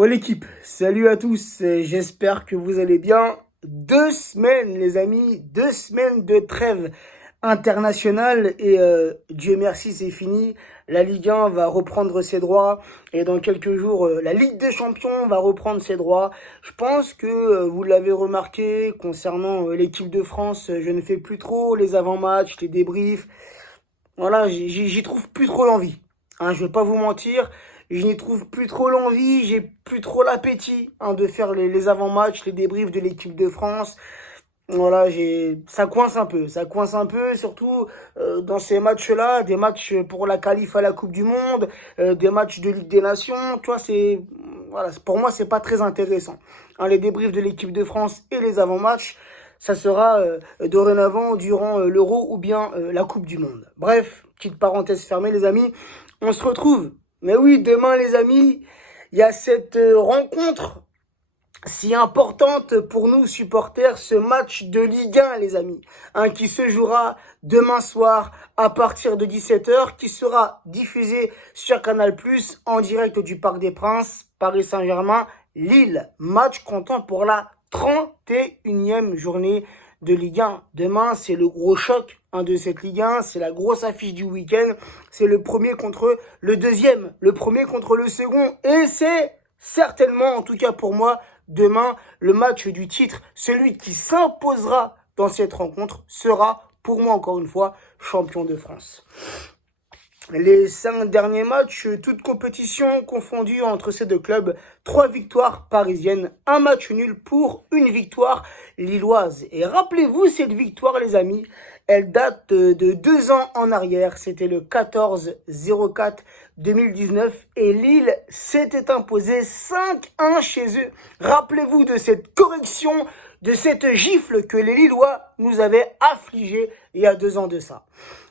Ouais l'équipe, salut à tous, j'espère que vous allez bien. 2 semaines les amis, 2 semaines de trêve internationale et Dieu merci c'est fini. La Ligue 1 va reprendre ses droits et dans quelques jours la Ligue des Champions va reprendre ses droits. Je pense que vous l'avez remarqué concernant l'équipe de France, je ne fais plus trop les avant-matchs, les débriefs. Voilà, j'y trouve plus trop l'envie. Hein, je vais pas vous mentir, je n'y trouve plus trop l'envie, j'ai plus trop l'appétit de faire les avant-matchs, les débriefs de l'équipe de France. Voilà, ça coince un peu, surtout dans ces matchs-là, des matchs pour la qualif à la Coupe du Monde, des matchs de Ligue des Nations. Tu vois, voilà, pour moi, c'est pas très intéressant. Hein, les débriefs de l'équipe de France et les avant-matchs, ça sera dorénavant durant l'Euro ou bien la Coupe du Monde. Bref, petite parenthèse fermée, les amis. On se retrouve. Mais oui, demain, les amis, il y a cette rencontre si importante pour nous supporters, ce match de Ligue 1, les amis, qui se jouera demain soir à partir de 17h, qui sera diffusé sur Canal+, en direct du Parc des Princes, Paris Saint-Germain, Lille. Match comptant pour la 31e journée de Ligue 1. Demain, c'est le gros choc de cette Ligue 1, c'est la grosse affiche du week-end, c'est le premier contre le deuxième, le premier contre le second, et c'est certainement, en tout cas pour moi, demain, le match du titre, celui qui s'imposera dans cette rencontre, sera, pour moi encore une fois, champion de France. Les 5 derniers matchs, toutes compétitions confondues entre ces deux clubs, 3 victoires parisiennes, un match nul pour une victoire lilloise. Et rappelez-vous cette victoire les amis, elle date de 2 ans en arrière, c'était le 14-04 2019 et Lille s'était imposé 5-1 chez eux. Rappelez-vous de cette correction, de cette gifle que les Lillois nous avaient affligés il y a 2 ans de ça.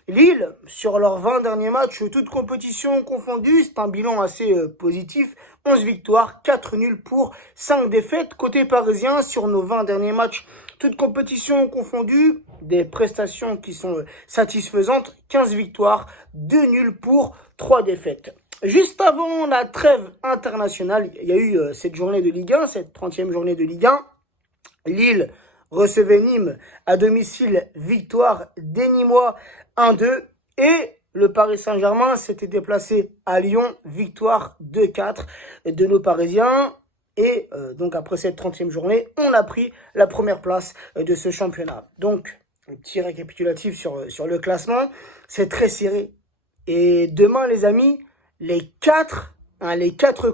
Lille, sur leurs 20 derniers matchs, toutes compétitions confondues, c'est un bilan assez positif. 11 victoires, 4 nuls pour 5 défaites. Côté parisien, sur nos 20 derniers matchs, toutes compétitions confondues, des prestations qui sont satisfaisantes. 15 victoires, 2 nuls pour 3 défaites. Juste avant la trêve internationale, il y a eu cette journée de Ligue 1, cette 30e journée de Ligue 1. Lille recevait Nîmes à domicile, victoire des Nîmois 1-2 et le Paris Saint-Germain s'était déplacé à Lyon, victoire 2-4 de nos Parisiens. Et donc après cette 30e journée, on a pris la première place de ce championnat. Donc, un petit récapitulatif sur le classement, c'est très serré. Et demain les amis, les 4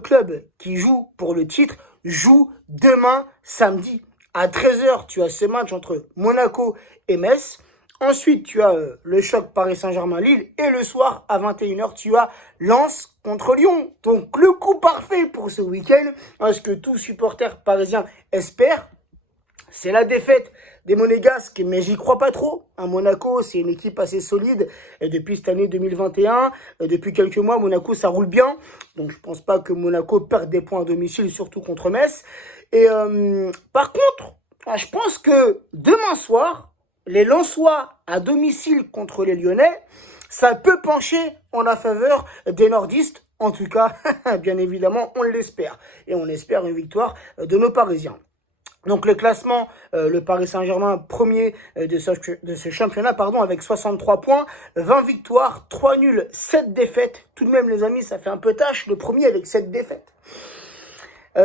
clubs qui jouent pour le titre jouent demain samedi. À 13h, tu as ce match entre Monaco et Metz. Ensuite, tu as le choc Paris Saint-Germain-Lille. Et le soir, à 21h, tu as Lens contre Lyon. Donc, le coup parfait pour ce week-end, ce que tout supporter parisien espère, c'est la défaite des Monégasques, mais j'y crois pas trop. Monaco, c'est une équipe assez solide. Et depuis cette année 2021, depuis quelques mois, Monaco, ça roule bien. Donc, je pense pas que Monaco perde des points à domicile, surtout contre Metz. Et par contre, je pense que demain soir, les Lensois à domicile contre les Lyonnais, ça peut pencher en la faveur des nordistes. En tout cas, bien évidemment, on l'espère. Et on espère une victoire de nos Parisiens. Donc le classement, le Paris Saint-Germain premier de ce championnat, avec 63 points, 20 victoires, 3 nuls, 7 défaites. Tout de même les amis, ça fait un peu tâche, le premier avec 7 défaites.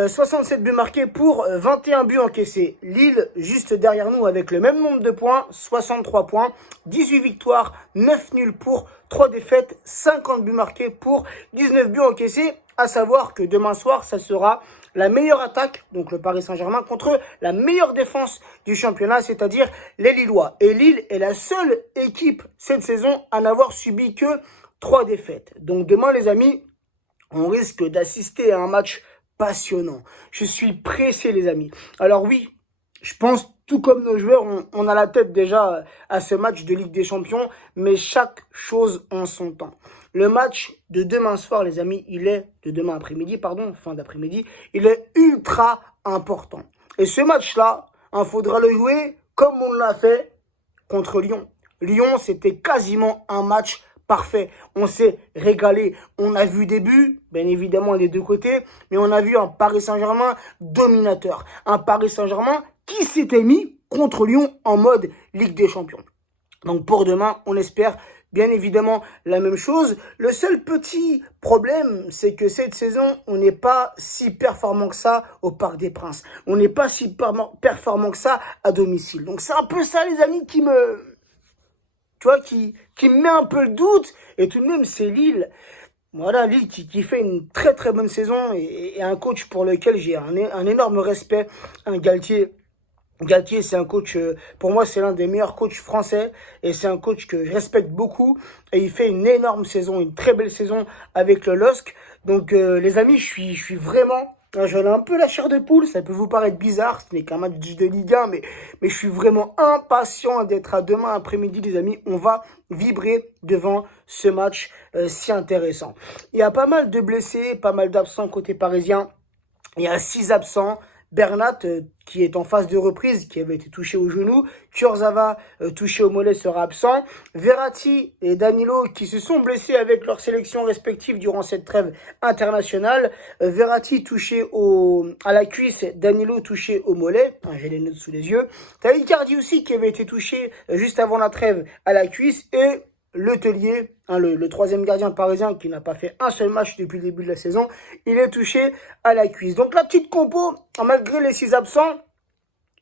67 buts marqués pour 21 buts encaissés. Lille, juste derrière nous, avec le même nombre de points, 63 points, 18 victoires, 9 nuls pour 3 défaites, 50 buts marqués pour 19 buts encaissés. À savoir que demain soir, ça sera la meilleure attaque, donc le Paris Saint-Germain, contre la meilleure défense du championnat, c'est-à-dire les Lillois. Et Lille est la seule équipe cette saison à n'avoir subi que 3 défaites. Donc demain, les amis, on risque d'assister à un match passionnant. Je suis pressé les amis. Alors oui, je pense tout comme nos joueurs, on a la tête déjà à ce match de Ligue des Champions, mais chaque chose en son temps. Le match de demain soir les amis, de demain après-midi, fin d'après-midi, il est ultra important. Et ce match-là, il faudra le jouer comme on l'a fait contre Lyon. Lyon, c'était quasiment un match parfait. On s'est régalé. On a vu des buts, bien évidemment des deux côtés, mais on a vu un Paris Saint-Germain dominateur. Un Paris Saint-Germain qui s'était mis contre Lyon en mode Ligue des Champions. Donc pour demain, on espère bien évidemment la même chose. Le seul petit problème, c'est que cette saison, on n'est pas si performant que ça au Parc des Princes. On n'est pas si performant que ça à domicile. Donc c'est un peu ça, les amis, qui me met un peu le doute. Et tout de même, c'est Lille. Voilà, Lille qui fait une très très bonne saison et un coach pour lequel j'ai un énorme respect, un Galtier. Galtier, c'est un coach, pour moi, c'est l'un des meilleurs coachs français et c'est un coach que je respecte beaucoup et il fait une énorme saison, une très belle saison avec le LOSC. Donc, les amis, je suis vraiment, j'en ai un peu la chair de poule, ça peut vous paraître bizarre, ce n'est qu'un match de Ligue 1, mais je suis vraiment impatient d'être à demain après-midi, les amis. On va vibrer devant ce match si intéressant. Il y a pas mal de blessés, pas mal d'absents côté parisien. Il y a 6 absents. Bernat, qui est en phase de reprise, qui avait été touché au genou. Kurzawa, touché au mollet, sera absent. Verratti et Danilo, qui se sont blessés avec leurs sélections respectives durant cette trêve internationale. Verratti touché à la cuisse, Danilo touché au mollet. J'ai les notes sous les yeux. T'as Icardi aussi, qui avait été touché juste avant la trêve à la cuisse. Et Le Tellier, le troisième gardien parisien qui n'a pas fait un seul match depuis le début de la saison, il est touché à la cuisse. Donc la petite compo, malgré les 6 absents,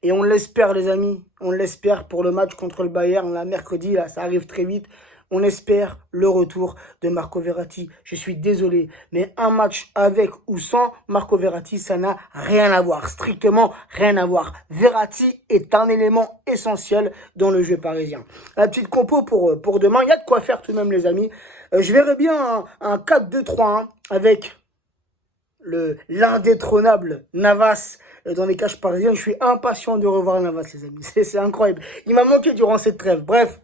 et on l'espère les amis, on l'espère pour le match contre le Bayern, là, mercredi, là, ça arrive très vite. On espère le retour de Marco Verratti. Je suis désolé, mais un match avec ou sans Marco Verratti, ça n'a rien à voir. Strictement rien à voir. Verratti est un élément essentiel dans le jeu parisien. La petite compo pour demain, il y a de quoi faire tout de même les amis. Je verrais bien un 4-2-3-1 avec l'indétrônable Navas dans les cages parisiennes. Je suis impatient de revoir Navas les amis. C'est incroyable. Il m'a manqué durant cette trêve. Bref.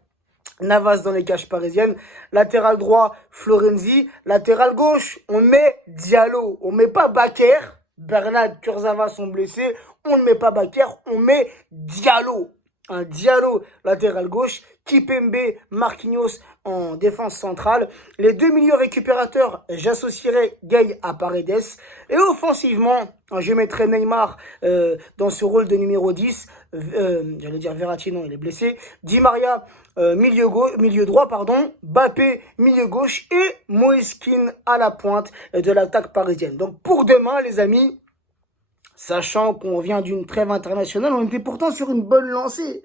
Navas dans les cages parisiennes, latéral droit Florenzi, latéral gauche on met Diallo, on met pas Bakker, Bernat, Kurzawa sont blessés, on ne met pas Bakker, on met Diallo. Un Diallo latéral gauche, Kipembe, Marquinhos en défense centrale. Les deux milieux récupérateurs, j'associerai Gay à Paredes. Et offensivement, je mettrai Neymar dans ce rôle de numéro 10. J'allais dire Verratti, non, il est blessé. Di Maria, milieu droit, Mbappé, milieu gauche. Et Moïse Kean à la pointe de l'attaque parisienne. Donc pour demain, les amis, sachant qu'on vient d'une trêve internationale, on était pourtant sur une bonne lancée.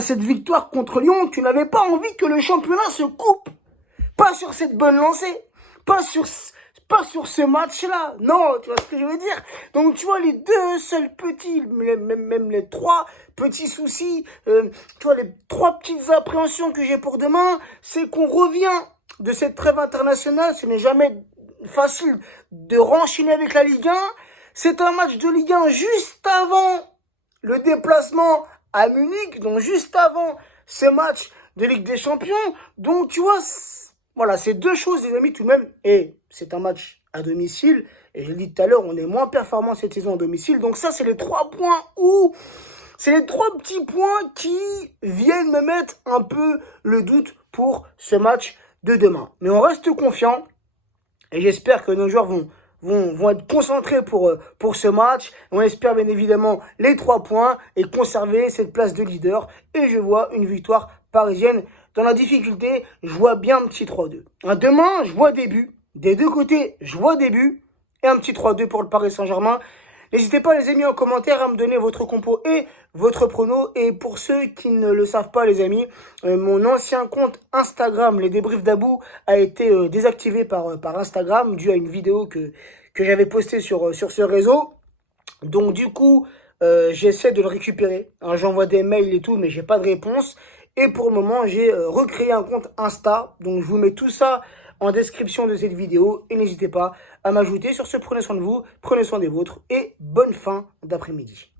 Cette victoire contre Lyon, tu n'avais pas envie que le championnat se coupe. Pas sur cette bonne lancée. Pas sur ce match-là. Non, tu vois ce que je veux dire? Donc, tu vois, les deux seuls petits, même les 3 petits soucis, tu vois, les 3 petites appréhensions que j'ai pour demain, c'est qu'on revient de cette trêve internationale. Ce n'est jamais facile de renchaîner avec la Ligue 1. C'est un match de Ligue 1 juste avant le déplacement à Munich, donc juste avant ce match de Ligue des Champions. Donc, tu vois, voilà, c'est 2 choses, les amis, tout de même. Et c'est un match à domicile. Et je l'ai dit tout à l'heure, on est moins performant cette saison à domicile. Donc ça, c'est les 3 points c'est les 3 petits points qui viennent me mettre un peu le doute pour ce match de demain. Mais on reste confiant. Et j'espère que nos joueurs vont être concentrés pour ce match. On espère bien évidemment les 3 points et conserver cette place de leader. Et je vois une victoire parisienne. Dans la difficulté, je vois bien un petit 3-2. Demain, je vois des buts. Des deux côtés, je vois des buts. Et un petit 3-2 pour le Paris Saint-Germain. N'hésitez pas les amis en commentaire à me donner votre compo et votre prono. Et pour ceux qui ne le savent pas les amis, mon ancien compte Instagram, les débriefs d'Abou, a été désactivé par Instagram dû à une vidéo que j'avais postée sur ce réseau. Donc du coup, j'essaie de le récupérer. J'envoie des mails et tout, mais j'ai pas de réponse. Et pour le moment, j'ai recréé un compte Insta. Donc je vous mets tout ça en description de cette vidéo. Et n'hésitez pas à m'ajouter sur ce. Prenez soin de vous, prenez soin des vôtres et bonne fin d'après-midi.